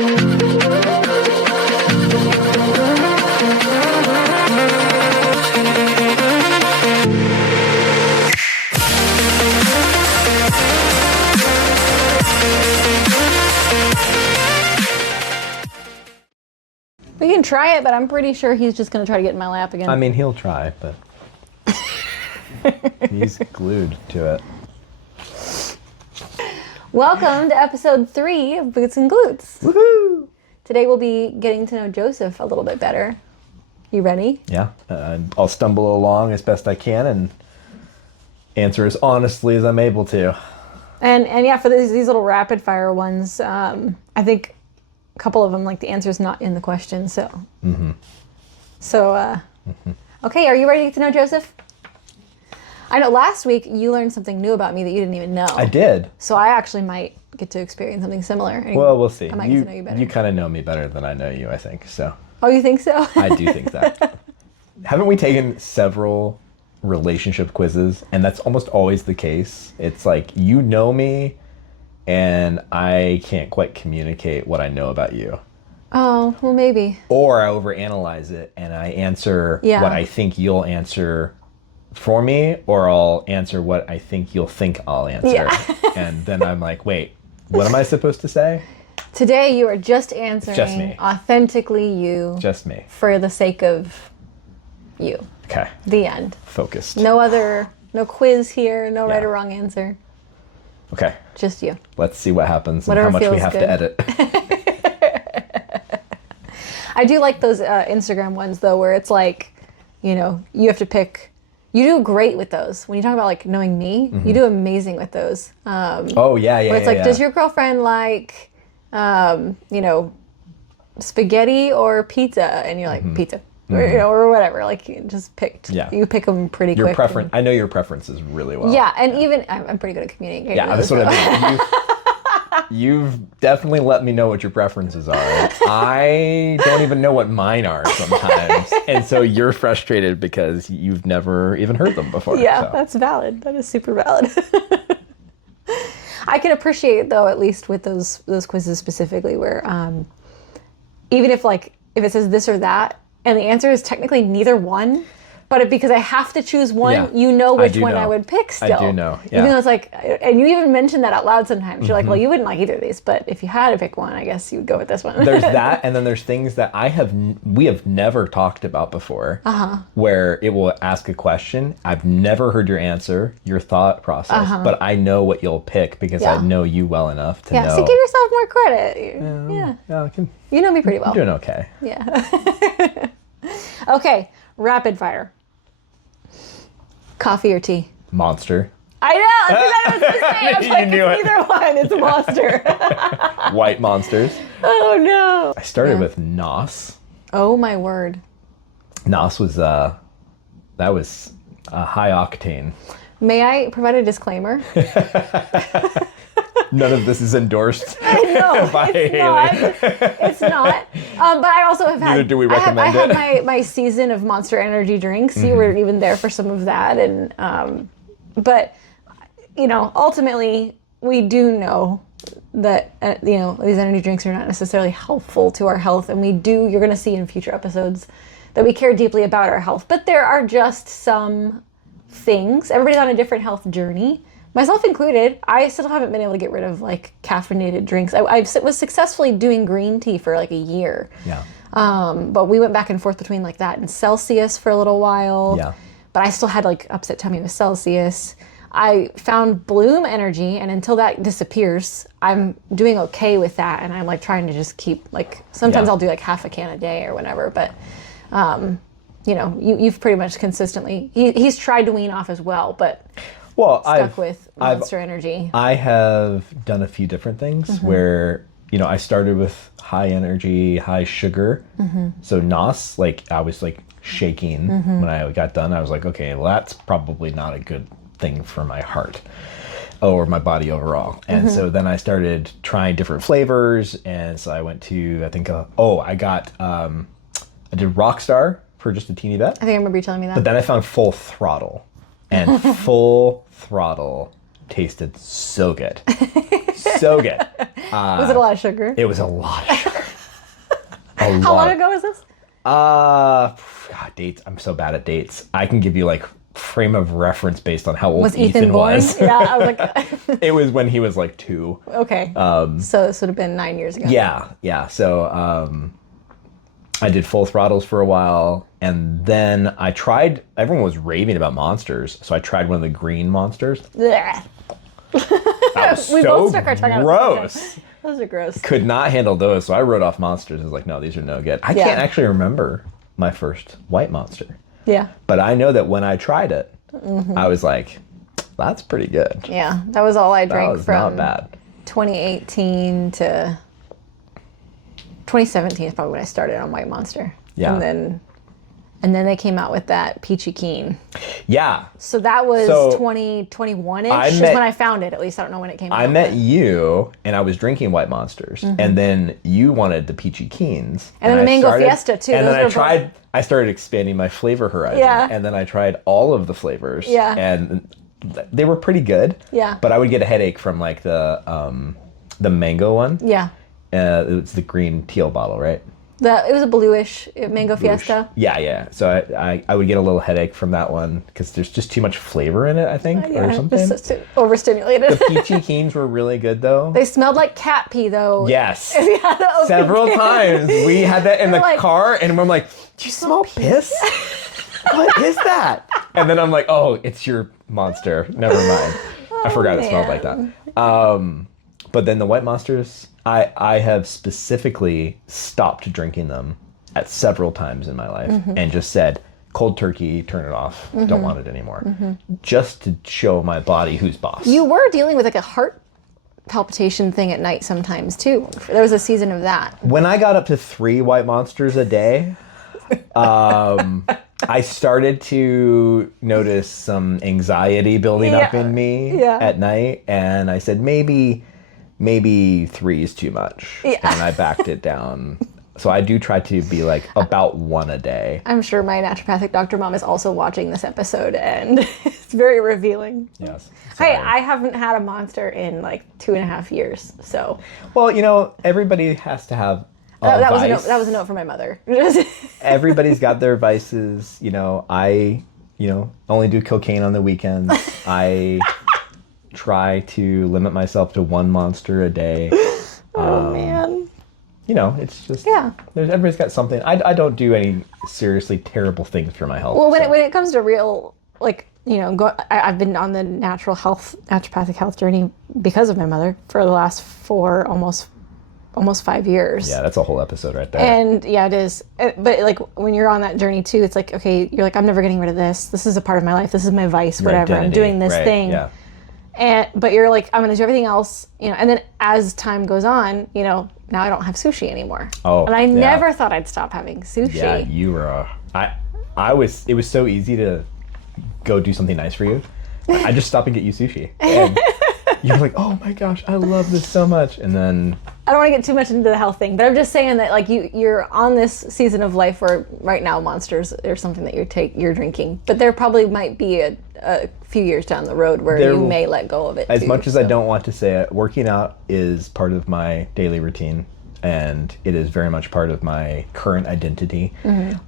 We can try it, but I'm pretty sure he's just going to try to get in my lap again. I mean, he'll try, but he's glued to it. Welcome to episode 3 of Boots and Glutes. Woohoo! Today we'll be getting to know Joseph a little bit better. You ready? Yeah, I'll stumble along as best I can and answer as honestly as I'm able to. And yeah, for these little rapid fire ones, I think a couple of them, like the answer's not in the question, so. Okay, are you ready to get to know Joseph? I know last week you learned something new about me that you didn't even know. I did. So I actually might get to experience something similar. Well, we'll see. I might get to know you better. You kind of know me better than I know you, I think, so. Oh, you think so? I do think that. Haven't we taken several relationship quizzes? And that's almost always the case. It's like, you know me, and I can't quite communicate what I know about you. Oh, well, maybe. Or I overanalyze it, and I answer Yeah. what I think you'll answer for me, or I'll answer what I think you'll think I'll answer. Yeah. And then I'm like, wait, what am I supposed to say? Today you are just answering Just me. authentically you Just me. for the sake of you. Okay. The end. Focused. No quiz here, no Yeah. right or wrong answer. Okay. Just you. Let's see what happens and Whatever how much we feels have good. to edit. I do like those Instagram ones though, where it's like, you know, you have to pick. You do great with those. When you talk about like knowing me, you do amazing with those. Oh, yeah. Where it's like, yeah. does your girlfriend like, you know, spaghetti or pizza? And you're like, pizza. Or, you know, or whatever. Like, you just picked. Yeah. You pick them pretty Your quick. preference. I know your preferences really well. Yeah, and even, I'm pretty good at communicating. Yeah, that's what I mean. You've definitely let me know what your preferences are. I don't even know what mine are sometimes. And so you're frustrated because you've never even heard them before. Yeah, so. that's valid. That is super valid. I can appreciate though, at least with those quizzes specifically, where even if it says this or that, and the answer is technically neither one, but because I have to choose one, Yeah. you know which one know. I would pick still. I do know, yeah. Even though it's like, and you even mention that out loud sometimes. You're like, well, you wouldn't like either of these, but if you had to pick one, I guess you would go with this one. There's that, and then there's things that we have never talked about before, where it will ask a question. I've never heard your answer, your thought process, but I know what you'll pick because Yeah. I know you well enough to Yeah, know. so give yourself more credit. Yeah. Yeah, You know me pretty well. I'm doing okay. Yeah. Okay, rapid fire. Coffee or tea? Monster. I know. That's what I was going to say. I was You like, knew it's it. either one. It's a monster. White monsters. Oh no. I started Yeah. with NOS. Oh my word. NOS was that was a high octane. May I provide a disclaimer? None of this is endorsed. No, By it's Haley. not. It's not. But I also have had. Neither do we I recommend had my season of Monster Energy drinks. You were even there for some of that, and but you know, ultimately, we do know that you know, these energy drinks are not necessarily helpful to our health, and you're going to see in future episodes that we care deeply about our health. But there are just some things. Everybody's on a different health journey. Myself included. I still haven't been able to get rid of like caffeinated drinks. I was successfully doing green tea for like a year. Yeah. But we went back and forth between like that and Celsius for a little while. Yeah. But I still had like upset tummy with Celsius. I found Bloom Energy, and until that disappears, I'm doing okay with that. And I'm like trying to just keep like, sometimes Yeah. I'll do like half a can a day or whatever. But, you know, you've pretty much consistently, he's tried to wean off as well, but Well, stuck with Monster Energy. I have done a few different things where, you know, I started with high energy, high sugar. So NOS, like I was like shaking when I got done. I was like, okay, well, that's probably not a good thing for my heart or my body overall. And so then I started trying different flavors. And so I went to, I think, I did Rockstar for just a teeny bit. I think I remember you telling me that. But then I found Full Throttle. And Full Throttle tasted so good. So good. Was it a lot of sugar? It was a lot of sugar. How long ago was this? God, dates. I'm so bad at dates. I can give you like frame of reference based on how old Was Ethan born? was. Yeah, I was like, It was when he was like 2. okay. So this would have been 9 years ago. Yeah. So I did Full Throttles for a while, and then I tried. Everyone was raving about Monsters, so I tried one of the green Monsters. Blech. That was We so both stuck our tongue out at the same time. gross. Those are gross. Could not handle those, so I wrote off Monsters. I was like, no, these are no good. I Yeah. can't actually remember my first white Monster, Yeah. but I know that when I tried it, I was like, that's pretty good. Yeah. That was all I That drank was from not bad. 2018 to 2017 is probably when I started on White Monster. Yeah. And then they came out with that Peachy Keen. Yeah. So that was So, 2021-ish is met- when I found it. At least I don't know when it came out. I met but- you, and I was drinking White Monsters, and then you wanted the Peachy Keens. And then the I Mango started- Fiesta, too. And Those then were both- I started expanding my flavor horizon. Yeah. And then I tried all of the flavors. Yeah. And they were pretty good. Yeah. But I would get a headache from like the mango one. Yeah. It was the green teal bottle, right? It was a bluish Mango Fiesta. Yeah. So I would get a little headache from that one because there's just too much flavor in it, I think, or Yeah, something. just so overstimulated. Peachy Keens were really good though. They smelled like cat pee though. Yes. If you had to open Several cans. times we had that in the like, car, and I'm like, "Do you smell piss? What is that?" And then I'm like, "Oh, it's your Monster. Never mind. I forgot it smelled like that." But then the White Monsters, I have specifically stopped drinking them at several times in my life and just said, "Cold turkey, turn it off. Don't want it anymore," just to show my body who's boss. You were dealing with like a heart palpitation thing at night sometimes too. There was a season of that. When I got up to 3 White Monsters a day, I started to notice some anxiety building up in me at night, and I said maybe 3 is too much, and I backed it down. So I do try to be like about 1 a day. I'm sure my naturopathic doctor mom is also watching this episode, and it's very revealing. Yes. Hey, I haven't had a Monster in like 2.5 years, so Well, everybody has to have a that was vice. that was a note from my mother. Everybody's got their vices. I only do cocaine on the weekends. I try to limit myself to 1 Monster a day. Oh man. It's just Yeah. everybody's got something. I don't do any seriously terrible things for my health. Well, when so. when it comes to real, like, I've been on the naturopathic health journey because of my mother for the last 4, almost 5 years. Yeah, that's a whole episode right there. And yeah, it is. But like when you're on that journey too, it's like, okay, you're like, I'm never getting rid of this. This is a part of my life. This is my vice, whatever. I'm Identity, doing this right, thing. Yeah. But you're like, I'm going to do everything else, and then as time goes on, now I don't have sushi anymore. Oh, and I yeah. never thought I'd stop having sushi. Yeah, you were. It was so easy to go do something nice for you. I just stop and get you sushi. And you're like, oh my gosh, I love this so much. And then I don't want to get too much into the health thing, but I'm just saying that like you're on this season of life where right now Monsters are something that you're drinking, but there probably might be a few years down the road where you may let go of it. As too, much as I don't want to say it, working out is part of my daily routine, and it is very much part of my current identity.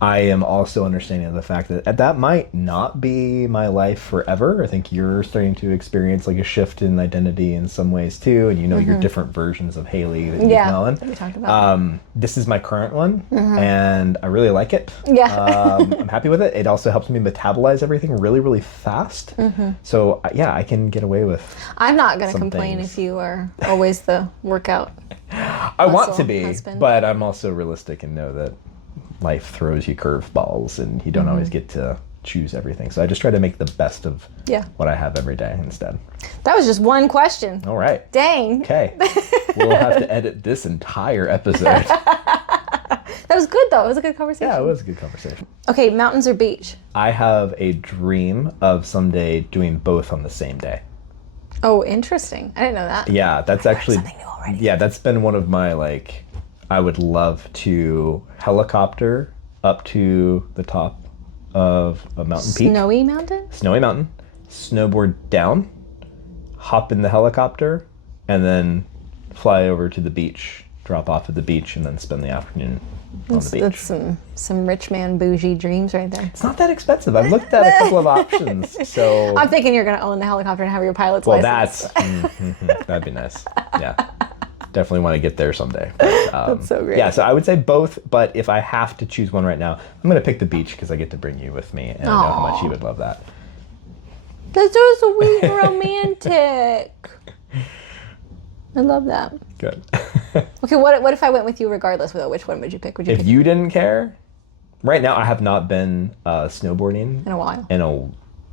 I am also understanding of the fact that might not be my life forever. I think you're starting to experience like a shift in identity in some ways too, and your different versions of Haley that you've known. that we talked about. This is my current one, and I really like it. Yeah. I'm happy with it. It also helps me metabolize everything really, really fast. So yeah, I can get away with. I'm not going to some complain things. if you are always the workout. I want to be, husband. but I'm also realistic and know that life throws you curveballs, and you don't always get to choose everything. So I just try to make the best of what I have every day instead. That was just one question. All right. Dang. Okay. We'll have to edit this entire episode. That was good though. It was a good conversation. Yeah, it was a good conversation. Okay, mountains or beach? I have a dream of someday doing both on the same day. Oh, interesting. I didn't know that. Yeah, that's actually something new already. Yeah, that's been one of my I would love to helicopter up to the top of a mountain peak. Snowy mountain? Snowy mountain, snowboard down, hop in the helicopter, and then fly over to the beach drop off at the beach, and then spend the afternoon on the beach. That's some rich man bougie dreams right there. It's not that expensive. I've looked at a couple of options. So I'm thinking you're going to own the helicopter and have your pilot's well, license. that'd be nice. Yeah, definitely want to get there someday. But, That's so great. Yeah, so I would say both. But if I have to choose one right now, I'm going to pick the beach because I get to bring you with me, and I know how much you would love that. That's so sweet and romantic. I love that. Good. Okay, what if I went with you regardless? Which one would you pick? Would you If pick you didn't care, right now I have not been snowboarding in a while?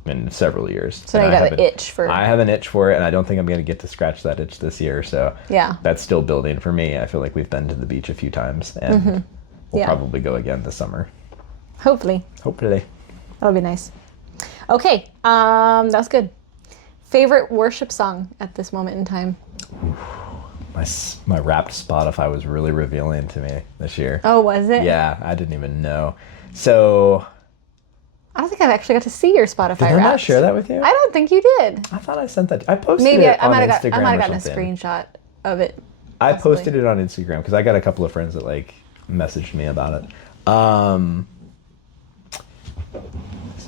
in several years. So now you got an itch for. I have an itch for it, and I don't think I'm going to get to scratch that itch this year. So Yeah. that's still building for me. I feel like we've been to the beach a few times, and we'll Yeah. probably go again this summer. Hopefully. Hopefully. That'll be nice. Okay, that's good. Favorite worship song at this moment in time? My Wrapped Spotify was really revealing to me this year. Oh, was it? Yeah, I didn't even know. So I don't think I've actually got to see your Spotify did I not Wrapped. share that with you? I don't think you did. I thought I sent that. I posted Maybe it I on might have Instagram got. I might have or gotten a something. screenshot of it. I possibly. posted it on Instagram because I got a couple of friends that like messaged me about it.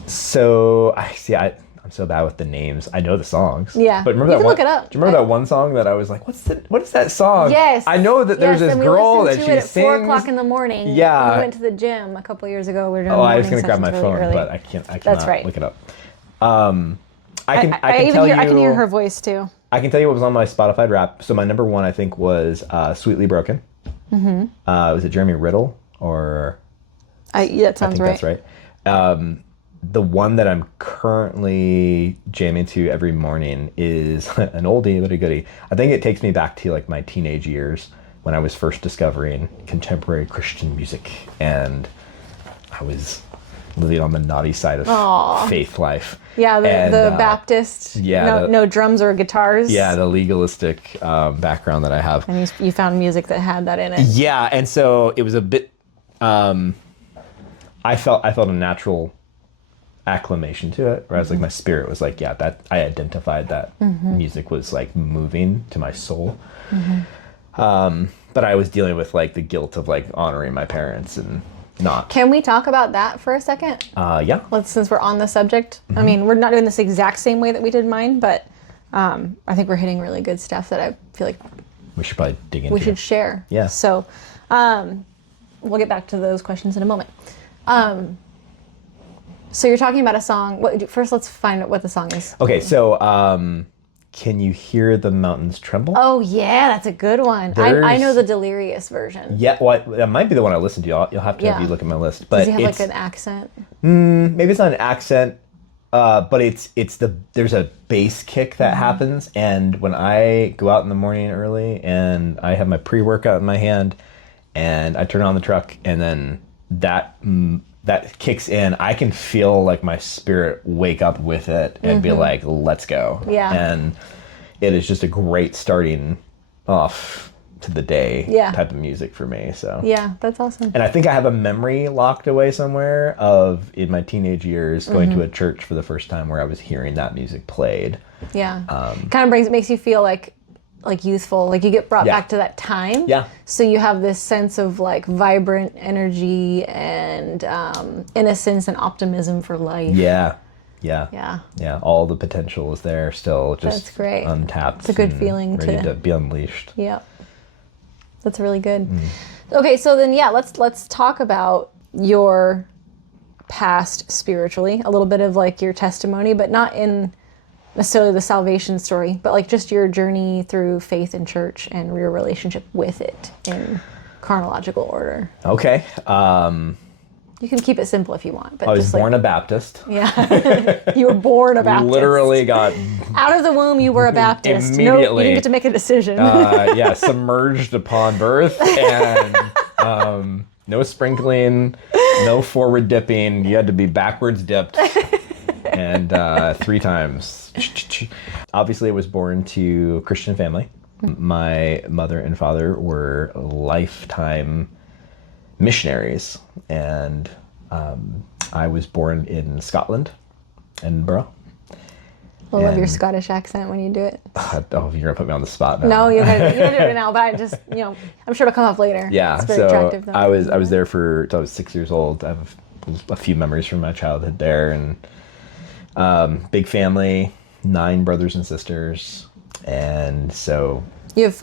So I'm so bad with the names. I know the songs. Yeah. But remember You that can one? look it up. Do you remember that one song that I was like, what is that song? Yes. I know that there's yes, this and we girl that listened she to it at sings. 4:00 in the morning. Yeah. when we went to the gym a couple years ago. We were doing Oh, I was morning gonna grab my sessions really phone, early. but I cannot That's right. look it up. I can even tell hear, you. I can hear her voice too. I can tell you what was on my Spotify Wrapped. So my number one, I think, was "Sweetly Broken." Mm-hmm. Was it Jeremy Riddle or? That sounds I think right. that's right. The one that I'm currently jamming to every morning is an oldie but a goodie. I think it takes me back to like my teenage years when I was first discovering contemporary Christian music, and I was living on the naughty side of faith life. Yeah, the And, Baptist. yeah, no drums or guitars. Yeah, the legalistic background that I have. And you found music that had that in it. Yeah, and so it was a bit. I felt a natural acclamation to it, whereas like my spirit was like, yeah, that I identified that music was like moving to my soul. But I was dealing with like the guilt of like honoring my parents and not. Can we talk about that for a second? Yeah. Since we're on the subject. I mean, we're not doing this exact same way that we did mine, but I think we're hitting really good stuff that I feel like We should probably dig into. we should share. Yeah. So we'll get back to those questions in a moment. So you're talking about a song. First, let's find out what the song is. Okay, so can you hear the mountains tremble? Oh yeah, that's a good one. I There's- know the Delirious version. Yeah, well, that might be the one I listened to. You'll have to Yeah. have you look at my list. But Does he have it's, like an accent? maybe it's not an accent, but there's a bass kick that happens, and when I go out in the morning early and I have my pre-workout in my hand, and I turn on the truck, and then that kicks in, I can feel like my spirit wake up with it and be like, let's go. Yeah. And it is just a great starting off to the day type of music for me. So Yeah, that's awesome. and I think I have a memory locked away somewhere of in my teenage years going to a church for the first time where I was hearing that music played. Yeah. Kind of makes you feel like youthful, like you get brought Yeah. back to that time. Yeah. So you have this sense of like vibrant energy and innocence and optimism for life. Yeah. Yeah. All the potential is there still, just That's great. untapped. It's a good and feeling ready to- to be unleashed. Yeah. That's really good. Okay, so then let's talk about your past spiritually, a little bit of like your testimony, but not in necessarily the salvation story, but like just your journey through faith in church and your relationship with it in chronological order. Okay. You can keep it simple if you want, but I was just born like, a Baptist. yeah, you were born a Baptist. Literally got Out of the womb, you were a Baptist. No, you Immediately. didn't get to make a decision. submerged upon birth, and no sprinkling, no forward dipping. You had to be backwards dipped, and 3 times. Obviously, I was born to a Christian family. My mother and father were lifetime missionaries, and I was born in Scotland, Edinburgh. I love your And- Scottish accent when you do it. Oh, you're gonna put me on the spot now. No, you gotta do it now, but I just, I'm sure it'll come up later. Yeah, It's very so attractive, though. I was there for till I was 6 years old. I have a few memories from my childhood there, and big family, 9 brothers and sisters, and so You have,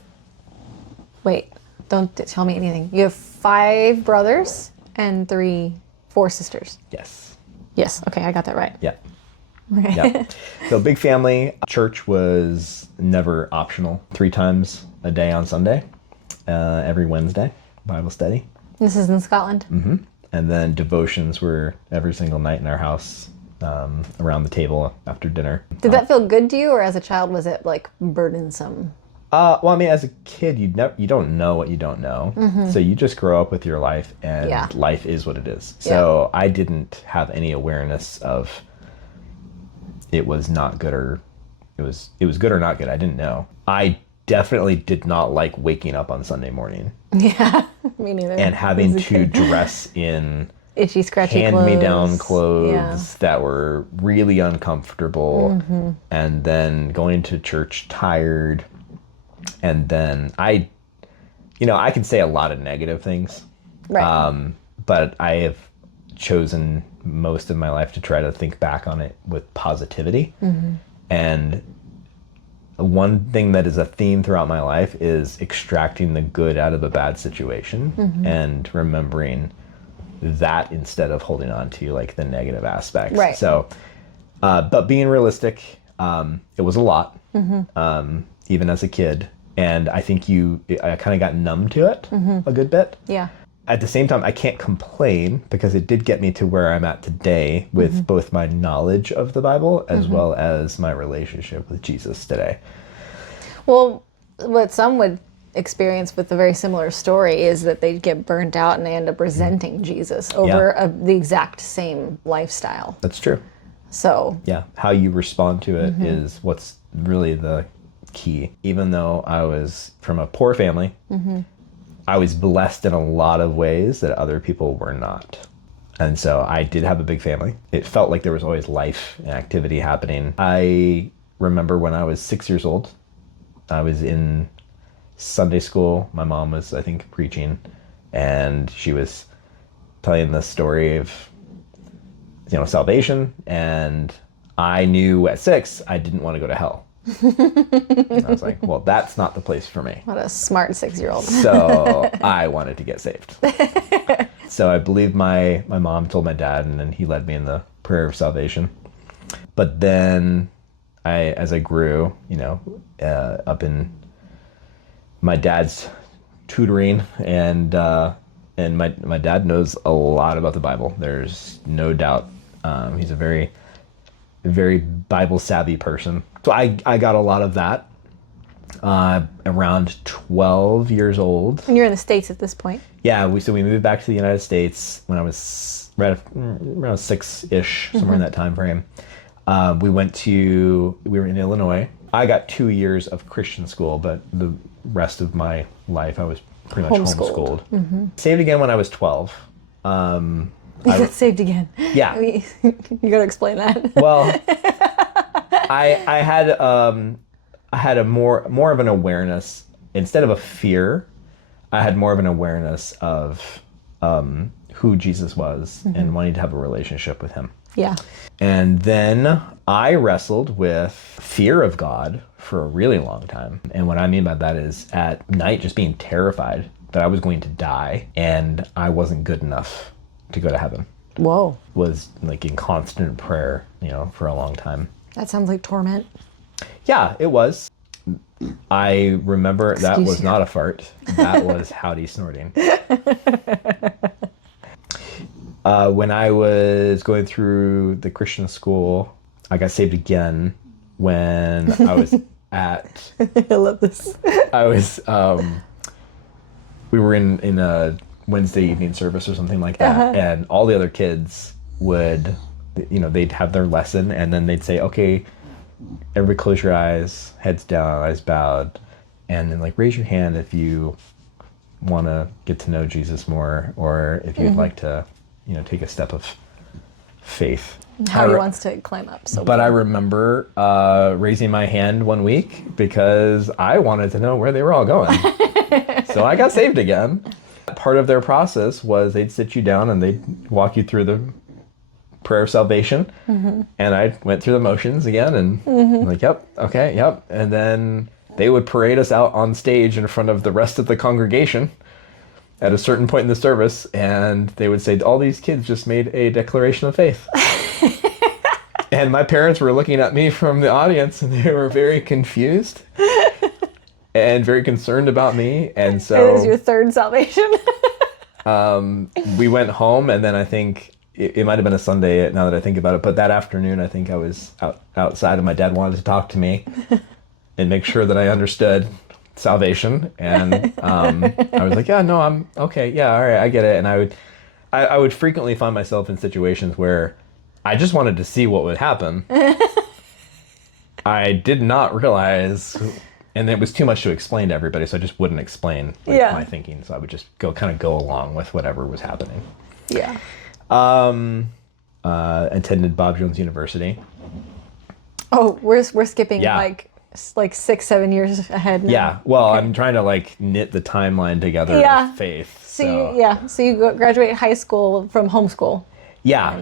wait, don't tell me anything. You have 5 brothers and 4 sisters. yes, Yes, okay, I got that right. yeah, Okay. yeah. So big family. Church was never optional. 3 times a day on Sunday, every Wednesday, Bible study. This is in Scotland. And then devotions were every single night in our house, around the table after dinner. Did that feel good to you, or as a child was it like burdensome? Well, I mean, as a kid, you don't know what you don't know, so you just grow up with your life, and Yeah. life is what it is. So I didn't have any awareness of it was not good or it was good or not good. I didn't know. I definitely did not like waking up on Sunday morning Yeah, me neither. and having As a to kid. dress in Itchy, scratchy clothes. hand-me-down clothes Yeah. that were really uncomfortable, and then going to church tired, and then I can say a lot of negative things, Right. but I have chosen most of my life to try to think back on it with positivity. And one thing that is a theme throughout my life is extracting the good out of a bad situation and remembering that instead of holding on to like the negative aspects. Right. So, but being realistic, it was a lot, even as a kid. And I think I kind of got numb to it a good bit. Yeah. At the same time, I can't complain because it did get me to where I'm at today with both my knowledge of the Bible as well as my relationship with Jesus today. Well, what some would experience with a very similar story is that they get burnt out and they end up resenting Jesus over the exact same lifestyle. That's true. So, Yeah. How you respond to it is what's really the key. Even though I was from a poor family, I was blessed in a lot of ways that other people were not. And so I did have a big family. It felt like there was always life and activity happening. I remember when I was 6 years old, I was in Sunday school. My mom was, I think, preaching, and she was telling the story of, salvation. And I knew at 6, I didn't want to go to hell. And I was like, well, that's not the place for me. what a smart 6-year-old. So I wanted to get saved. So I believe my mom told my dad, and then he led me in the prayer of salvation. But then as I grew, up in my dad's tutoring, and my dad knows a lot about the Bible. There's no doubt. He's a very, very Bible savvy person. So I got a lot of that. Around 12 years old. And you're in the States at this point. Yeah, we moved back to the United States when I was around 6-ish, somewhere in that time frame. We were in Illinois. I got 2 years of Christian school, but the rest of my life I was pretty much Homeschooled. homeschooled. Saved again when I was 12. You got saved again. Yeah. I mean, you got to explain that. Well, I had a more of an awareness instead of a fear. I had more of an awareness of who Jesus was and wanting to have a relationship with him. Yeah. And then I wrestled with fear of God for a really long time. And what I mean by that is at night just being terrified that I was going to die and I wasn't good enough to go to heaven. Whoa. Was like in constant prayer, for a long time. That sounds like torment. Yeah, it was. I remember that Excuse was you. not a fart. That was Howdy snorting. When I was going through the Christian school, I got saved again when I was at. I love this. I was. We were in a Wednesday evening service or something like that, and all the other kids would, they'd have their lesson, and then they'd say, "Okay, everybody close your eyes, heads down, eyes bowed, and then raise your hand if you want to get to know Jesus more, or if you'd like to, take a step of faith. How he wants to climb up. So, But I remember raising my hand one week because I wanted to know where they were all going. So I got saved again. Part of their process was they'd sit you down and they'd walk you through the prayer of salvation. And I went through the motions again and I'm like, yep, okay, yep. And then they would parade us out on stage in front of the rest of the congregation at a certain point in the service. And they would say, all these kids just made a declaration of faith. And my parents were looking at me from the audience and they were very confused and very concerned about me. And so it was your third salvation. we went home, and then I think it might have been a Sunday now that I think about it, but that afternoon I think I was outside and my dad wanted to talk to me and make sure that I understood salvation. And I was like, yeah, no, I'm okay. Yeah, all right, I get it. And I would frequently find myself in situations where I just wanted to see what would happen. I did not realize, and it was too much to explain to everybody, so I just wouldn't explain my thinking. So I would just go along with whatever was happening. Yeah. Attended Bob Jones University. Oh, we're skipping like 6-7 years ahead now. Yeah. Well, I'm trying to knit the timeline together of faith. So you graduate high school from homeschool. Yeah.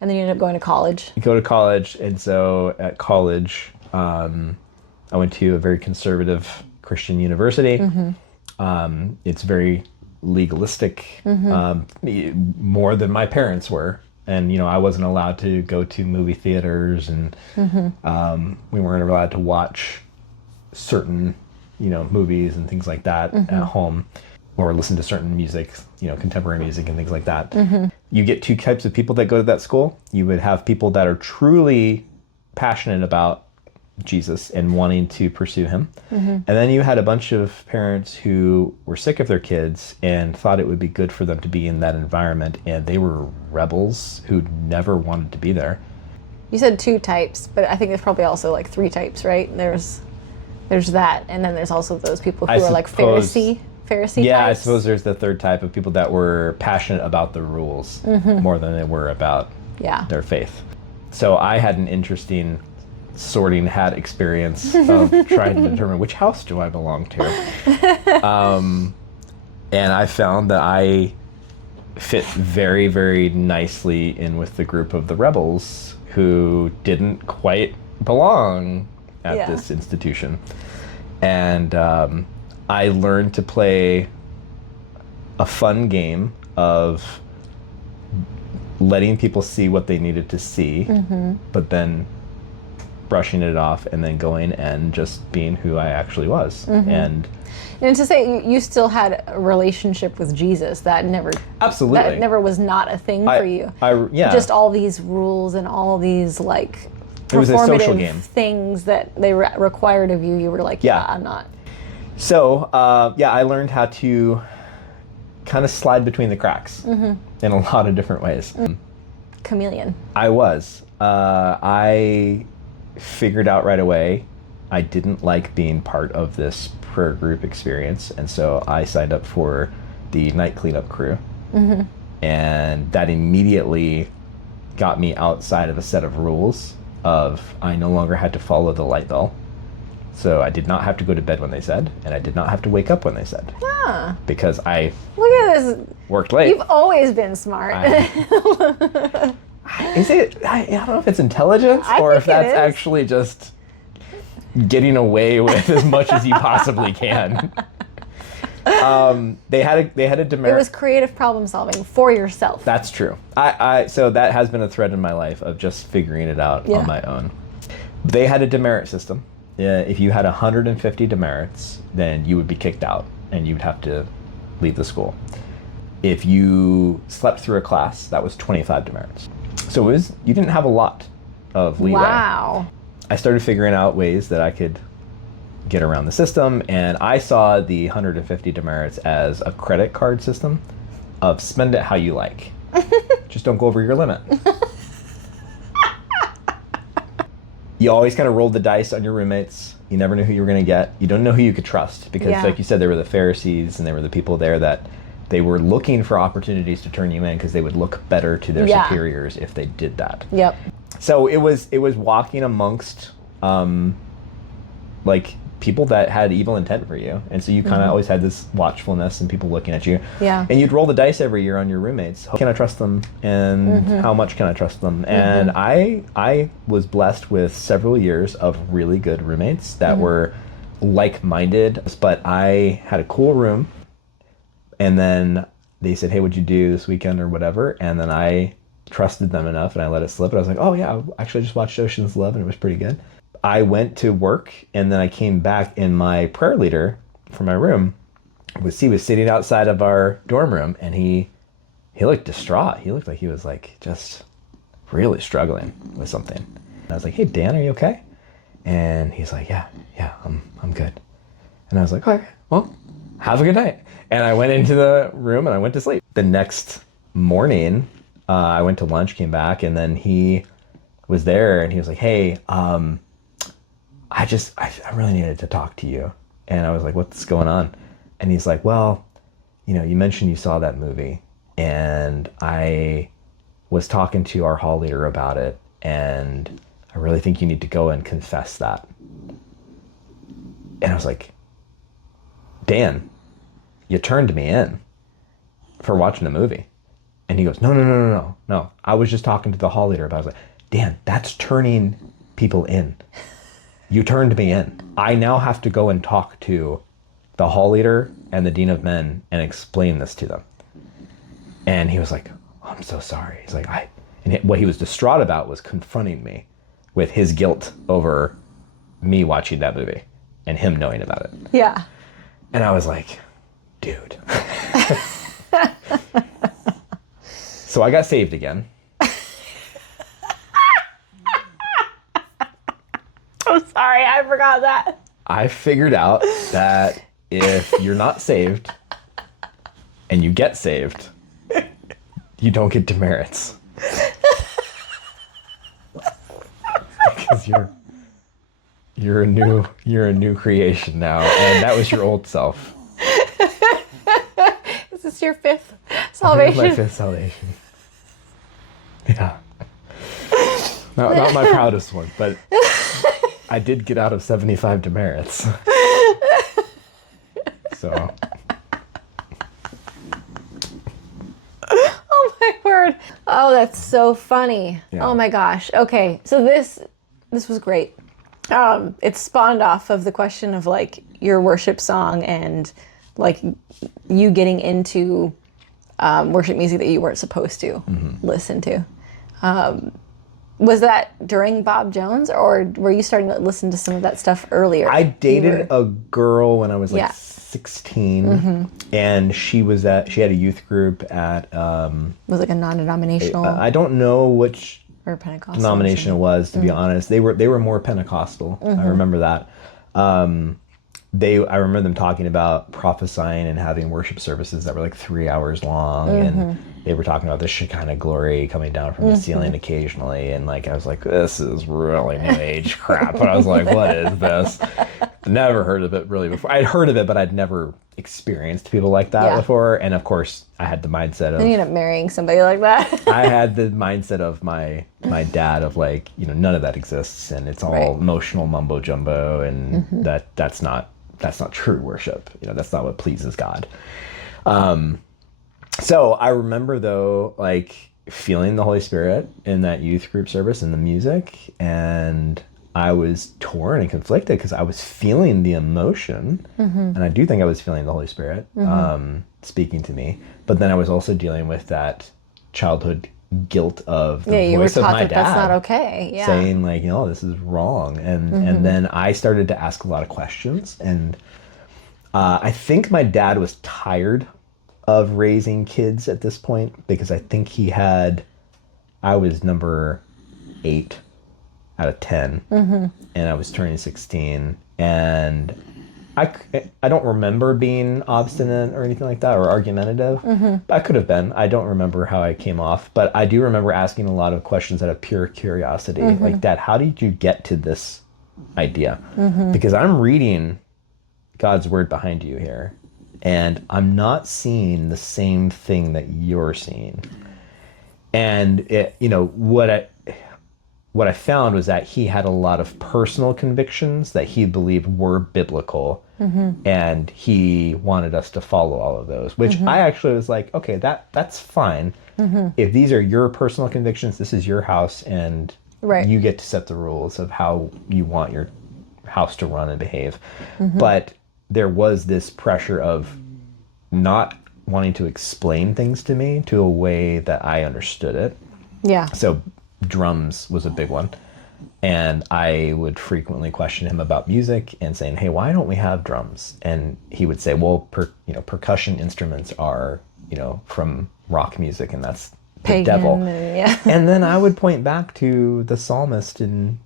And then you end up going to college. You go to college, and so at college, I went to a very conservative Christian university. It's very legalistic, more than my parents were. And, I wasn't allowed to go to movie theaters, and we weren't allowed to watch certain, movies and things like that at home, or listen to certain music, contemporary music and things like that. You get two types of people that go to that school. You would have people that are truly passionate about Jesus and wanting to pursue him. And then you had a bunch of parents who were sick of their kids and thought it would be good for them to be in that environment, and they were rebels who never wanted to be there. You said two types, but I think there's probably also 3 types, right? There's that, and then there's also those people who are Pharisee yeah, types. I suppose there's the third type of people that were passionate about the rules more than they were about their faith. So I had an interesting sorting hat experience of trying to determine which house do I belong to. And I found that I fit very, very nicely in with the group of the rebels who didn't quite belong at this institution. And I learned to play a fun game of letting people see what they needed to see, but then brushing it off and then going and just being who I actually was. And to say you still had a relationship with Jesus that never was not a thing for you. Just all these rules and all these it was a social game. Things that they required of you. You were like, I'm not. So I learned how to kind of slide between the cracks in a lot of different ways. Chameleon. I was. I figured out right away I didn't like being part of this prayer group experience, and so I signed up for the night cleanup crew. And that immediately got me outside of a set of rules of I no longer had to follow the light bell. So I did not have to go to bed when they said, and I did not have to wake up when they said. Because I worked late. You've always been smart. Is it? I don't know if it's intelligence or if that's actually just getting away with as much as you possibly can. They had a demerit. It was creative problem solving for yourself. That's true. So that has been a thread in my life of just figuring it out on my own. They had a demerit system. If you had 150 demerits, then you would be kicked out and you'd have to leave the school. If you slept through a class, that was 25 demerits. So you didn't have a lot of leeway. Wow. I started figuring out ways that I could get around the system, and I saw the 150 demerits as a credit card system of spend it how you like. Just don't go over your limit. You always kind of rolled the dice on your roommates. You never knew who you were going to get. You don't know who you could trust because, like you said, there were the Pharisees and there were the people there that they were looking for opportunities to turn you in because they would look better to their Yeah. superiors if they did that. Yep. So it was walking amongst like people that had evil intent for you, and so you kind of always had this watchfulness and people looking at you. Yeah. And you'd roll the dice every year on your roommates. Can I trust them, and how much can I trust them? And I was blessed with several years of really good roommates that were like-minded, but I had a cool room, and then they said, hey, what'd you do this weekend or whatever, and then I trusted them enough and I let it slip, and I was like, oh yeah, I actually just watched Ocean's 11 and it was pretty good. I went to work, and then I came back, and my prayer leader for my room was sitting outside of our dorm room, and he looked distraught. He looked like he was like just really struggling with something. And I was like, hey Dan, are you okay? And he's like, yeah, I'm good. And I was like, okay, well, have a good night. And I went into the room and I went to sleep. The next morning, I went to lunch, came back, and then he was there, and he was like, hey, I really needed to talk to you. And I was like, what's going on? And he's like, well, you mentioned you saw that movie, and I was talking to our hall leader about it, and I really think you need to go and confess that. And I was like, Dan, you turned me in for watching a movie. And he goes, no. I was just talking to the hall leader about it. I was like, Dan, that's turning people in. You turned me in. I now have to go and talk to the hall leader and the dean of men and explain this to them. And he was like, oh, I'm so sorry. He's like, what he was distraught about was confronting me with his guilt over me watching that movie and him knowing about it. Yeah. And I was like, dude. So I got saved again. I'm sorry, I forgot that. I figured out that if you're not saved and you get saved, you don't get demerits. Because you're a new creation now, and that was your old self. Is this your fifth Here's salvation? my fifth salvation. Yeah. Not my proudest one, but I did get out of 75 demerits. So. Oh my word. Oh, that's so funny. Yeah. Oh my gosh. Okay, so this was great. It spawned off of the question of like your worship song and like you getting into worship music that you weren't supposed to listen to. Was that during Bob Jones, or were you starting to listen to some of that stuff earlier? I dated a girl when I was like Yeah. 16, and she had a youth group at was like a non-denominational I don't know which or Pentecostal denomination it was, to be honest. They were more Pentecostal. I remember that. I remember them talking about prophesying and having worship services that were like 3 hours long, and they were talking about the Shekinah glory coming down from the ceiling occasionally, and like I was like, this is really new age crap. And I was like, what is this? Never heard of it really before. I'd heard of it, but I'd never experienced people like that before. And of course, I had the mindset of You end up marrying somebody like that. I had the mindset of my dad of like, none of that exists, and it's all emotional mumbo jumbo, and that's not true worship. That's not what pleases God. So I remember though, like feeling the Holy Spirit in that youth group service and the music, and I was torn and conflicted because I was feeling the emotion, and I do think I was feeling the Holy Spirit speaking to me, but then I was also dealing with that childhood guilt of the you were voice of taught my that dad that's not okay. Yeah. saying like, this is wrong, and then I started to ask a lot of questions, and I think my dad was tired of raising kids at this point, because I think I was number 8 out of 10, and I was turning 16, and I don't remember being obstinate or anything like that, or argumentative. I could have been. I don't remember how I came off, but I do remember asking a lot of questions out of pure curiosity. Like, Dad, how did you get to this idea? Because I'm reading God's word behind you here, and I'm not seeing the same thing that you're seeing. And it, what I found was that he had a lot of personal convictions that he believed were biblical, and he wanted us to follow all of those, which I actually was like, okay, that's fine. If these are your personal convictions, this is your house, and Right. you get to set the rules of how you want your house to run and behave. But there was this pressure of not wanting to explain things to me to a way that I understood it. Yeah. So drums was a big one. And I would frequently question him about music and saying, hey, why don't we have drums? And he would say, well, percussion instruments are, from rock music, and that's the Pagan, devil. yeah. And then I would point back to the psalmist in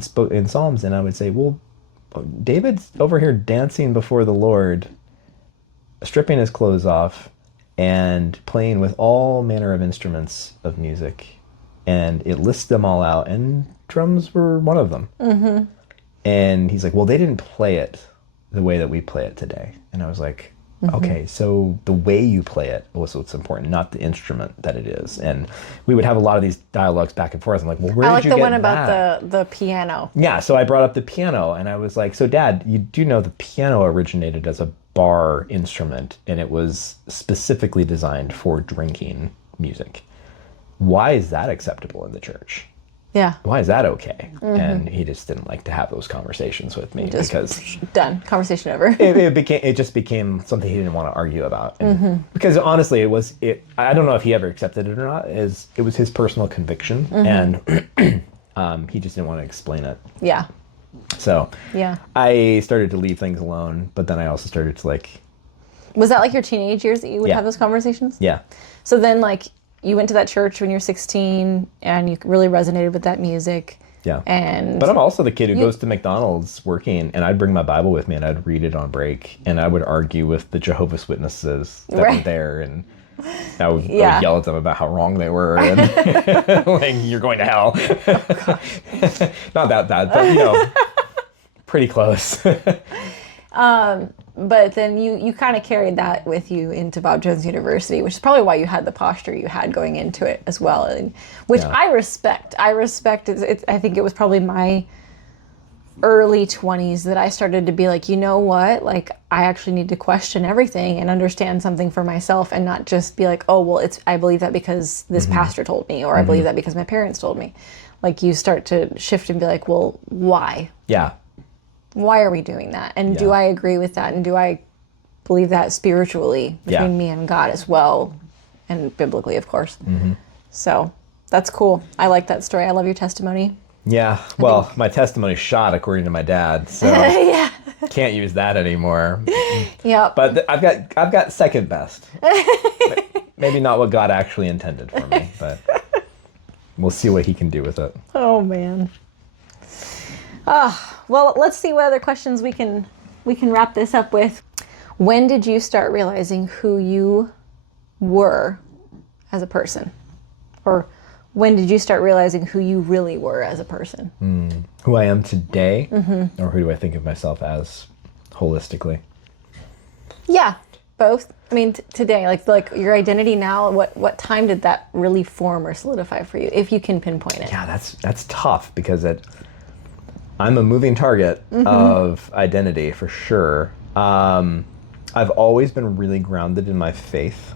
Psalms, and I would say, well, David's over here dancing before the Lord, stripping his clothes off and playing with all manner of instruments of music. And it lists them all out, and drums were one of them. And he's like, well, they didn't play it the way that we play it today. And I was like, okay, so the way you play it was what's important, not the instrument that it is. And we would have a lot of these dialogues back and forth. I'm like, well, where I did like you the get one about that? the piano. Yeah, so I brought up the piano, and I was like, so Dad, you do know the piano originated as a bar instrument, and it was specifically designed for drinking music. Why is that acceptable in the church? Yeah. Why is that okay? And he just didn't like to have those conversations with me because Done. Conversation over. it just became something he didn't want to argue about. And because honestly, I don't know if he ever accepted it or not. It was his personal conviction, and he just didn't want to explain it. Yeah. So Yeah. I started to leave things alone, but then I also started to Was that like your teenage years that you would Yeah. have those conversations? yeah. So then you went to that church when you were 16 and you really resonated with that music. Yeah. And But I'm also the kid who goes to McDonald's working, and I'd bring my Bible with me and I'd read it on break, and I would argue with the Jehovah's Witnesses that were Right. there, and I would Yeah. yell at them about how wrong they were, and like, you're going to hell. Not that bad, but pretty close. But then you kind of carried that with you into Bob Jones University, which is probably why you had the posture you had going into it as well, and which Yeah. I respect. I think it was probably my early 20s that I started to be like, you know what? Like, I actually need to question everything and understand something for myself, and not just be like, oh, well, I believe that because this pastor told me, or I believe that because my parents told me. Like, you start to shift and be like, well, why? Yeah. Why are we doing that? And do Yeah. I agree with that? And do I believe that spiritually between Yeah. me and God as well? And biblically, of course. So that's cool. I like that story. I love your testimony. Yeah. Well, my testimony's shot according to my dad, so Yeah. can't use that anymore. Yep. But I've got second best. Maybe not what God actually intended for me, but we'll see what he can do with it. Oh man. Well, let's see what other questions we can wrap this up with. When did you start realizing who you were as a person? Or when did you start realizing who you really were as a person? Who I am today, or who do I think of myself as holistically? Yeah, both. I mean, today, like your identity now. What time did that really form or solidify for you, if you can pinpoint it? Yeah, that's tough because I'm a moving target of identity for sure. I've always been really grounded in my faith.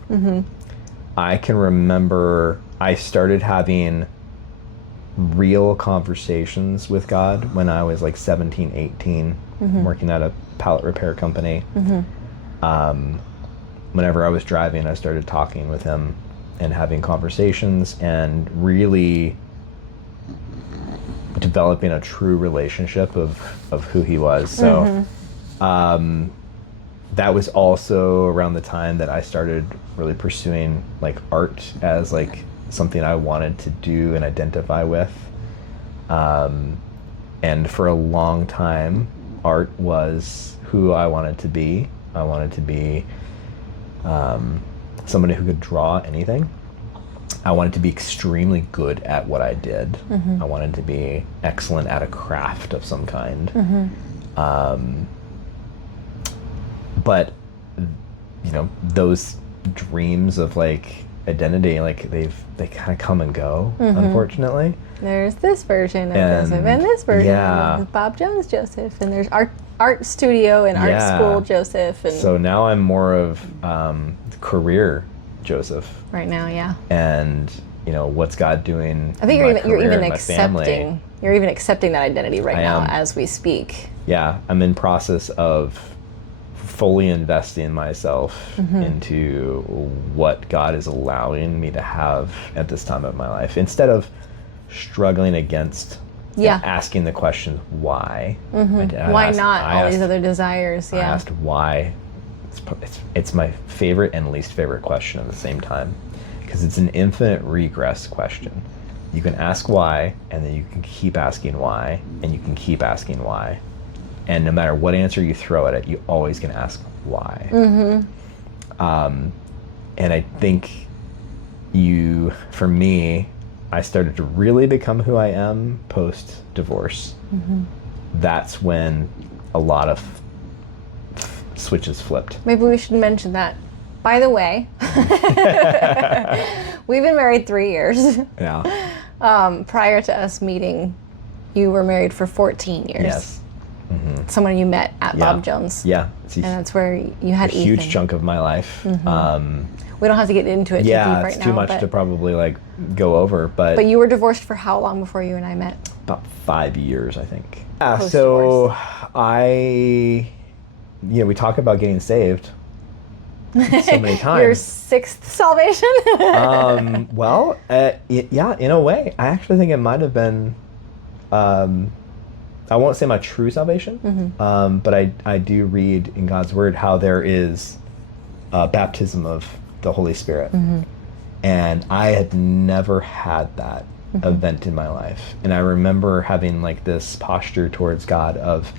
I can remember I started having real conversations with God when I was like 17, 18, working at a pallet repair company. Whenever I was driving, I started talking with him and having conversations and really developing a true relationship of who he was. So that was also around the time that I started really pursuing like art as like something I wanted to do and identify with. And for a long time, art was who I wanted to be. I wanted to be somebody who could draw anything. I wanted to be extremely good at what I did. I wanted to be excellent at a craft of some kind. But those dreams of like identity, like they kind of come and go, unfortunately. There's this version of Joseph and this version of Bob Jones Joseph, and there's art studio and art school Joseph. And so now I'm more of career Joseph right now, and what's God doing? I think you're even accepting that identity right now as we speak. Yeah, I'm in process of fully investing myself into what God is allowing me to have at this time of my life, instead of struggling against asking the question why. Why not all these other desires? I asked why. It's my favorite and least favorite question at the same time, because it's an infinite regress question. You can ask why, and then you can keep asking why, and you can keep asking why. And no matter what answer you throw at it, you always can ask why. And I think for me, I started to really become who I am post-divorce. That's when a lot of switches flipped. Maybe we should mention that. By the way, we've been married 3 years. Yeah. Prior to us meeting, you were married for 14 years. Yes. Someone you met at Bob Jones. Yeah. And that's where you had a huge chunk of my life. We don't have to get into it too deep right now. Yeah, it's too much to probably like go over, but... But you were divorced for how long before you and I met? About 5 years, I think. Yeah, so we talk about getting saved so many times. Your sixth salvation? In a way. I actually think it might have been... I won't say my true salvation, but I do read in God's Word how there is baptism of the Holy Spirit. And I had never had that event in my life. And I remember having like this posture towards God of,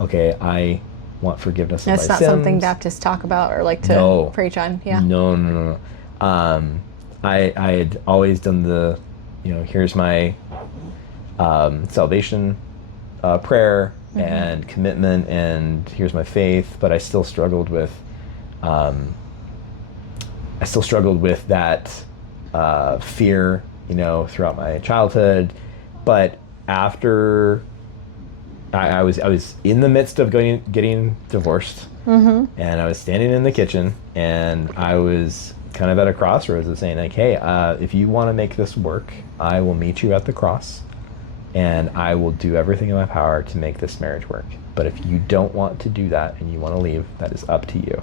okay, I want forgiveness of my sins. That's not something Baptists talk about or like to preach on. Yeah. No. I had always done the, here's my salvation prayer and commitment, and here's my faith, but I still struggled with that fear, throughout my childhood. But after I was in the midst of getting divorced, and I was standing in the kitchen, and I was kind of at a crossroads of saying like, hey, if you want to make this work, I will meet you at the cross. And I will do everything in my power to make this marriage work. But if you don't want to do that and you want to leave, that is up to you.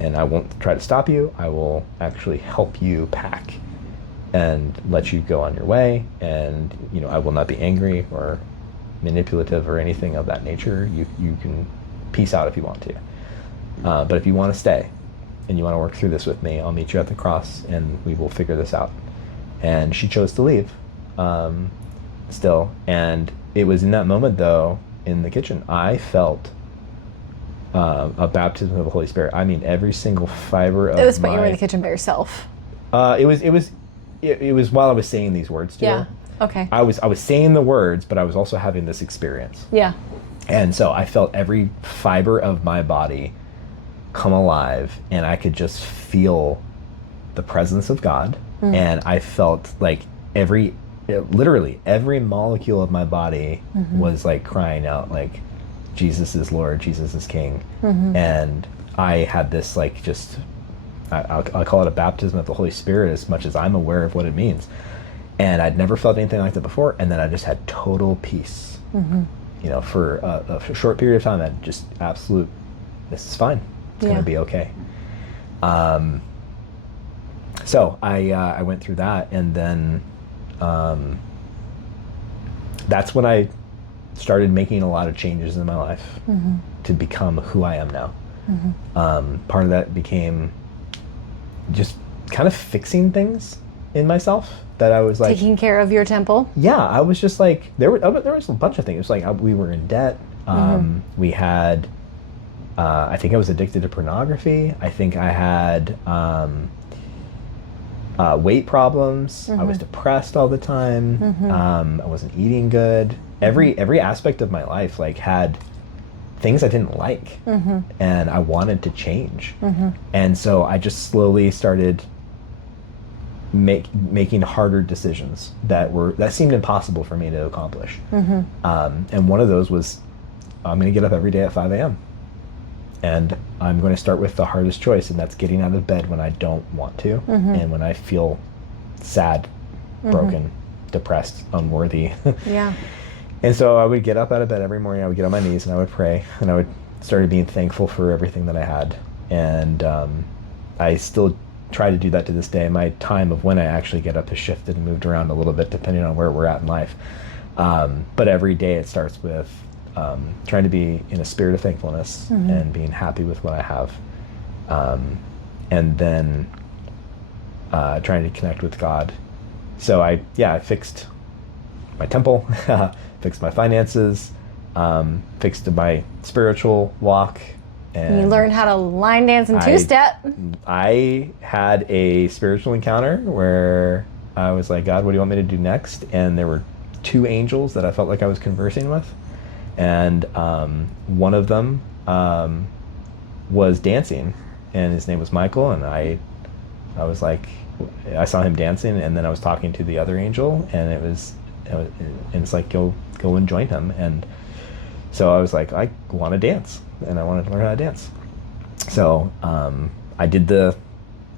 And I won't try to stop you. I will actually help you pack and let you go on your way. And, I will not be angry or manipulative or anything of that nature. You can peace out if you want to. But if you want to stay and you want to work through this with me, I'll meet you at the cross and we will figure this out. And she chose to leave. Still, and it was in that moment though, in the kitchen, I felt a baptism of the Holy Spirit. I mean, every single fiber of At this point, you were in the kitchen by yourself. It was while I was saying these words to her. Okay. I was saying the words, but I was also having this experience. Yeah. And so I felt every fiber of my body come alive, and I could just feel the presence of God, and I felt like literally every molecule of my body was like crying out like, Jesus is Lord, Jesus is King. And I had this like I'll call it a baptism of the Holy Spirit as much as I'm aware of what it means. And I'd never felt anything like that before. And then I just had total peace. For a short period of time, I just absolute, this is fine. It's going to be okay. So I went through that, and then that's when I started making a lot of changes in my life to become who I am now. Part of that became just kind of fixing things in myself that I was like... Taking care of your temple? Yeah, I was just like... There was a bunch of things. It was like we were in debt. We had... I think I was addicted to pornography. I think I had... weight problems. I was depressed all the time. I wasn't eating good. Every aspect of my life like had things I didn't like, and I wanted to change. And so I just slowly started making harder decisions that seemed impossible for me to accomplish. And one of those was, I'm going to get up every day at 5 a.m. and I'm going to start with the hardest choice, and that's getting out of bed when I don't want to, and when I feel sad, broken, depressed, unworthy. Yeah. And so I would get up out of bed every morning, I would get on my knees and I would pray, and I would start being thankful for everything that I had. And I still try to do that to this day. My time of when I actually get up has shifted and moved around a little bit depending on where we're at in life. But every day it starts with trying to be in a spirit of thankfulness and being happy with what I have. And then trying to connect with God. So I fixed my temple, fixed my finances, fixed my spiritual walk. And you learned how to line dance and two-step. I had a spiritual encounter where I was like, God, what do you want me to do next? And there were 2 angels that I felt like I was conversing with. And one of them was dancing, and his name was Michael. And I was like, I saw him dancing, and then I was talking to the other angel, and it's like, go and join him. And so I was like, I want to dance, and I wanted to learn how to dance. So I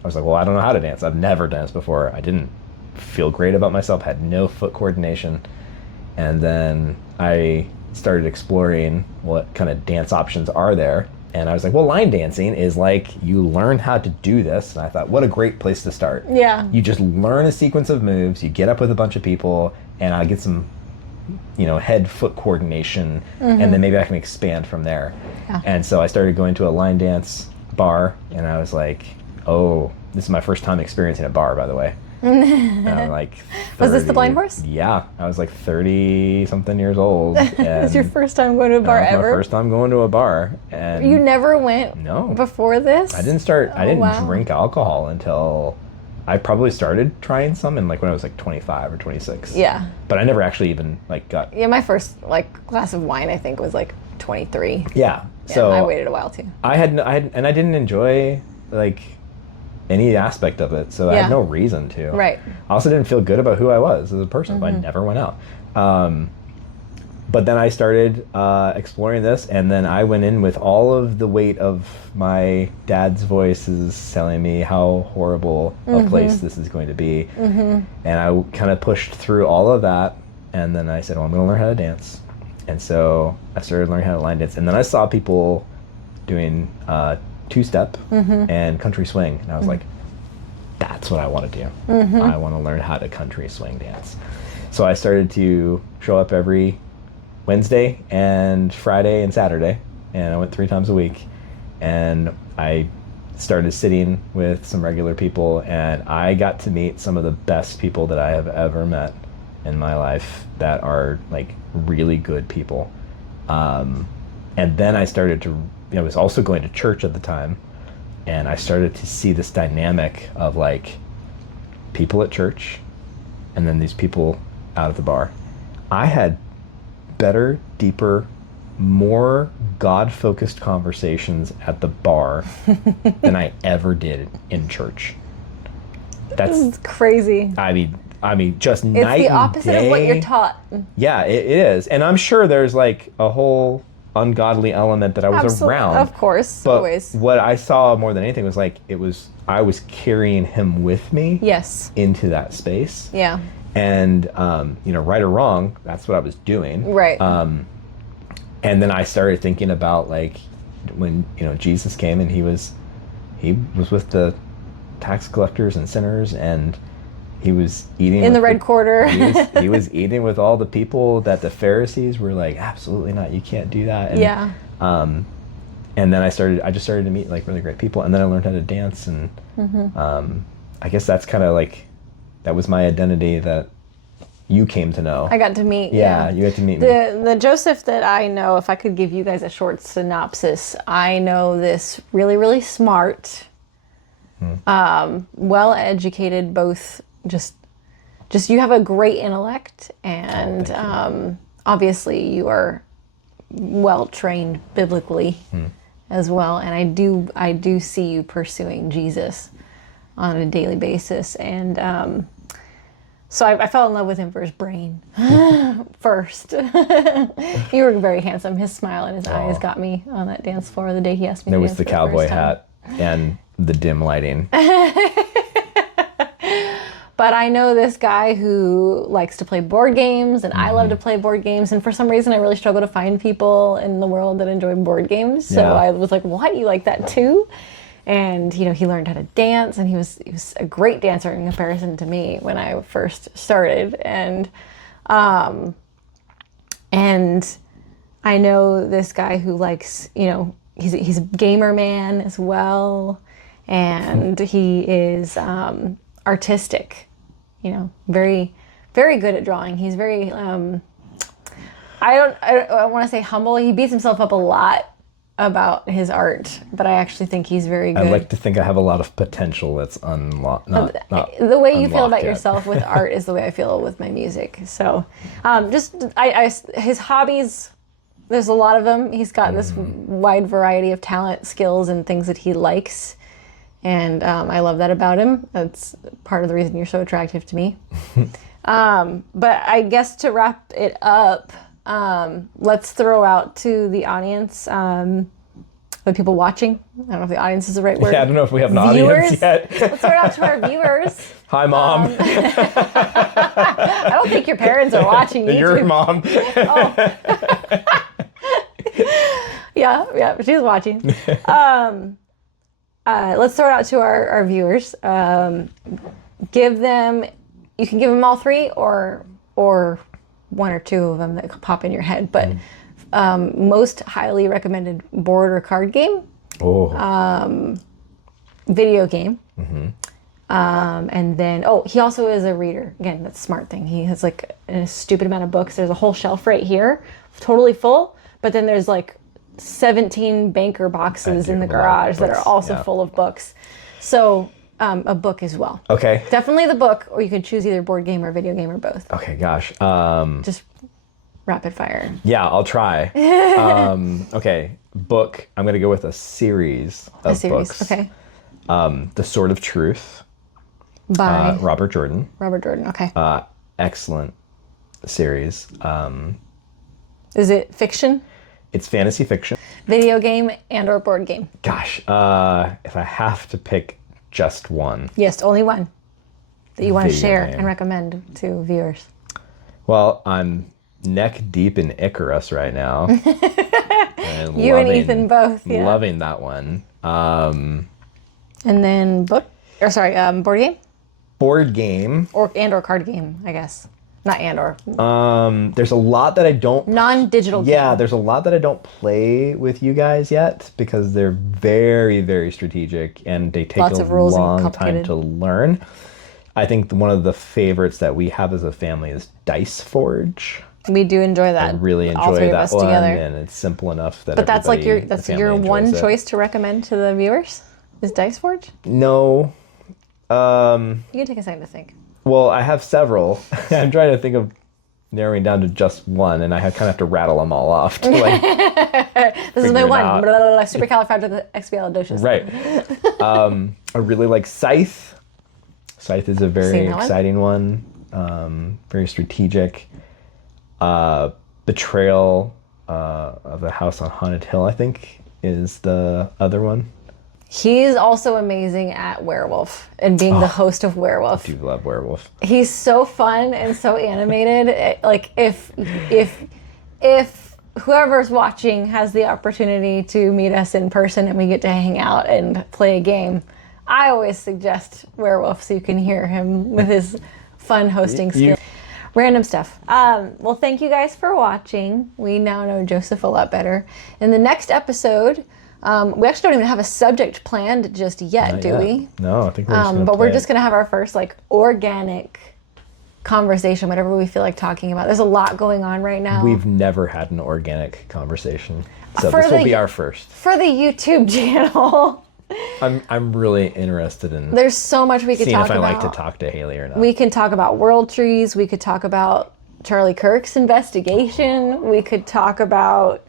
was like, well, I don't know how to dance. I've never danced before. I didn't feel great about myself, had no foot coordination. And then I started exploring what kind of dance options are there. And I was like, well, line dancing is like, you learn how to do this. And I thought, what a great place to start. Yeah. You just learn a sequence of moves, you get up with a bunch of people, and I get some, head foot coordination, and then maybe I can expand from there. Yeah. And so I started going to a line dance bar, and I was like, oh, this is my first time experiencing a bar, by the way. And I'm like 30, was this the Blind Horse? Yeah, I was like 30 something years old. It was your first time going to a bar ever? ever? My first time going to a bar. And you never went No. before this? I didn't wow. drink alcohol until I probably started trying some when I was like 25 or 26. Yeah. But I never actually even got. Yeah, my first glass of wine I think was like 23. Yeah. Yeah, So I waited a while too. I didn't enjoy any aspect of it, so I had no reason to. Right. I also didn't feel good about who I was as a person, so I never went out. But then I started exploring this, and then I went in with all of the weight of my dad's voices telling me how horrible a place this is going to be. And I kind of pushed through all of that, and then I said, well, I'm going to learn how to dance. And so I started learning how to line dance, and then I saw people doing two-step and country swing, and I was like, that's what I want to do. I want to learn how to country swing dance. So I started to show up every Wednesday and Friday and Saturday, and I went 3 times a week, and I started sitting with some regular people, and I got to meet some of the best people that I have ever met in my life that are really good people. And then I started to, I was also going to church at the time, and I started to see this dynamic of people at church and then these people out at the bar. I had better, deeper, more God-focused conversations at the bar than I ever did in church. That's crazy. I mean, just It's night the opposite and day. of what you're taught. Yeah, it is. And I'm sure there's a whole ungodly element that I was Absolutely. around. Of course, but always. what I saw more than anything was I was carrying him with me Yes. into that space. Yeah. And right or wrong, that's what I was doing. Right. And then I started thinking about when Jesus came, and he was with the tax collectors and sinners, and he was eating In the with red quarter. he was eating with all the people that the Pharisees were like, absolutely not, you can't do that. And, Yeah. And then I just started to meet really great people, and then I learned how to dance, and I guess that's kind of that was my identity that you came to know. I got to meet. Yeah, you got to meet me. The Joseph that I know, if I could give you guys a short synopsis, I know this really, really smart, well-educated, both just you have a great intellect, and obviously you are well trained biblically as well, and I do see you pursuing Jesus on a daily basis, and so I fell in love with him for his brain first. You were very handsome. His smile and his eyes got me on that dance floor the day he asked me. There to was dance the for cowboy first time. hat and the dim lighting. But I know this guy who likes to play board games, and I love to play board games. And for some reason, I really struggle to find people in the world that enjoy board games. So Yeah. I was like, "What? You like that too?" And he learned how to dance, and he was a great dancer in comparison to me when I first started. And I know this guy who likes, he's a gamer man as well, and he is artistic. Very, very good at drawing. He's very, I want to say humble. He beats himself up a lot about his art, but I actually think he's very good. I like to think I have a lot of potential that's unlocked. The way you feel about yet. yourself with art is the way I feel with my music. So, his hobbies, there's a lot of them. He's got this wide variety of talent, skills, and things that he likes. And I love that about him. That's part of the reason you're so attractive to me. But I guess to wrap it up, let's throw out to the audience, the people watching. I don't know if the audience is the right word. Yeah, I don't know if we have an Viewers? audience yet. Let's throw it out to our viewers. Hi, Mom. I don't think your parents are watching YouTube. Your mom. Yeah, she's watching. Let's throw it out to our viewers. You can give them all three or one or two of them that pop in your head, but most highly recommended board or card game, video game, and then he also is a reader. Again, that's a smart thing. He has like a stupid amount of books. There's a whole shelf right here, totally full, but then there's like 17 banker boxes in the garage that are also full of books. So a book as well. Okay. Definitely the book, or you could choose either board game or video game or both. Okay, gosh. Just rapid fire. Yeah, I'll try. Okay, book. I'm going to go with a series of books. Okay. The Sword of Truth. By Robert Jordan. Robert Jordan. Okay. Excellent series. Is it fiction, It's fantasy fiction. video game, and or board game? Gosh, if I have to pick just one. Yes, only one that you want to Video share game. and recommend to viewers. Well, I'm neck deep in Icarus right now. And You and Ethan both, yeah. Loving that one. And then board game Board game. or card game, I guess. Not and or. There's a lot that I don't. Non-digital game. Yeah, there's a lot that I don't play with you guys yet because they're very, very strategic and they take Lots a of rules and long time complicated. to learn. I think one of the favorites that we have as a family is Dice Forge. We do enjoy that. I really all enjoy three of that us one, together. and it's simple enough that. But that's like everybody in the that's family your enjoys one it. choice to recommend to the viewers is Dice Forge? No. You can take a second to think. Well, I have several. I'm trying to think of narrowing down to just one, and I kind of have to rattle them all off to like. This is my it one. out. Blah, blah, blah, supercalifragilisticexpialidocious. Right. I really like Scythe. Scythe is a very Seen that one? exciting one. Very strategic. Betrayal of the House on Haunted Hill, I think, is the other one. He's also amazing at Werewolf and being the host of Werewolf. I do love Werewolf. He's so fun and so animated. Like if whoever's watching has the opportunity to meet us in person and we get to hang out and play a game, I always suggest Werewolf so you can hear him with his fun hosting skills. Random stuff. Well, thank you guys for watching. We now know Joseph a lot better. In the next episode, we actually don't even have a subject planned just yet, do we? No, I think we're just gonna But we're play just it. going to have our first like organic conversation, whatever we feel like talking about. There's a lot going on right now. We've never had an organic conversation, so For this will the- be our first. For the YouTube channel, I'm really interested in there's so much we could seeing talk if I about. like to talk to Haley or not. We can talk about world trees. We could talk about Charlie Kirk's investigation. We could talk about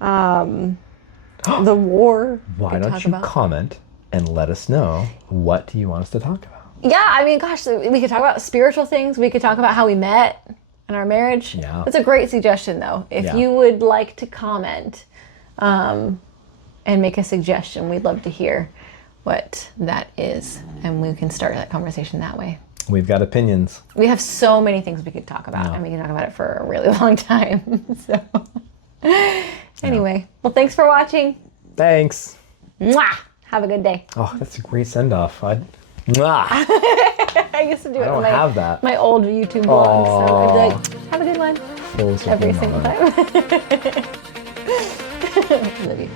the war. we Why could don't talk you about. comment and let us know what do you want us to talk about? Yeah, I mean, gosh, we could talk about spiritual things. We could talk about how we met in our marriage. Yeah. That's a great suggestion, though. If Yeah. you would like to comment and make a suggestion, we'd love to hear what that is. And we can start that conversation that way. We've got opinions. We have so many things we could talk about, and we can talk about it for a really long time. So, anyway, well, thanks for watching. Thanks. Mwah! Have a good day. Oh, that's a great send-off. I I used to do it don't on have that. my old YouTube blog, so I'd be like, have a good one Full circle every single moment. time. Love you.